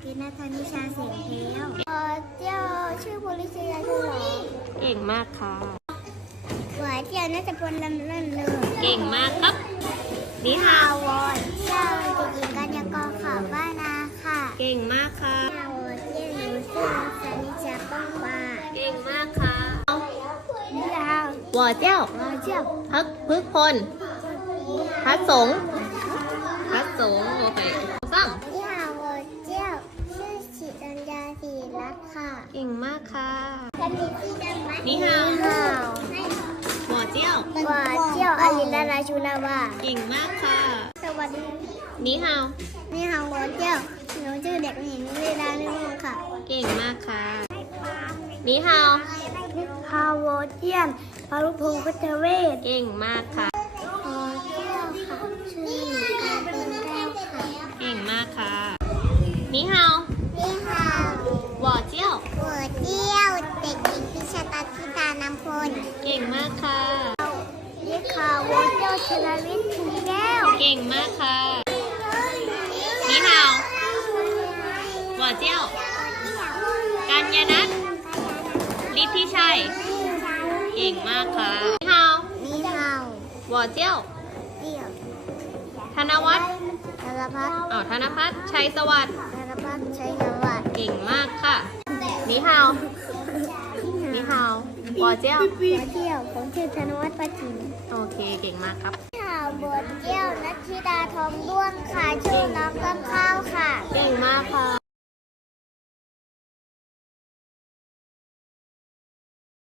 เจ้าน้องกินนัทนิชาเสียงเพลววอเจ้าชื่อบุริศยาชื่อหรอเก่งมากค่ะวอเจ้าน่าจะพลลำเล่นเลยเก่งมากครับนี่ฮาฮาววอเจ้าเด็กหญิงกัญญากรข่าวบ้านนาค่ะ เก่งมากค่ะฮาวอเจ้าหนูชื่อนัทนิชาป้องมาเก่งมากค่ะนี่ฮาววอเจ้าวอเจ้าพักพึกพลพัดสงฆ์พัดสงฆ์โอเคซ้นี่ ค่ะำเก่งมากค่ะกันมีที่ดำไหมนี่ฮาวฮาววอเจ้าวอเจ้าอลินดาราชูนาวาเก่งมากค่ะ สวัสดีนี่ฮาวนี่ฮาวอเจ้าหนูชื่อเด็กหญิงเวลานิมนต์ค่ะ เก่งมากค่ะนี่ฮาวฮาวอเจียนพารุพงศ์พัชเวศเก่งมากค่ะฮอ นำพลเก่งมากค่ะนี่ฮาวอเจ้าชนาวิทย์ถุงแก้วเก่งมากค่ะนี่ฮาววอเจ้า กัญญานัทลิทธิชัยเก่งมากค่ะนี่ฮาวนี่ฮาววอเจ้าเจียวธนวัฒน์ธนพัฒน์อ๋อธนพัฒน์ชัยสวัสดิ์ธนพัฒน์ชัยวัฒน์เก่งมากค่ะนี่ฮาวนี่ ฮาววอเจ้าวอเจียวผมชื่อธนวัฒน์ประจินโอเคเก่งมากครับข่าวบทเกี้ยวนัทธิดาทองด้วงค่ะชื่อน้องต้น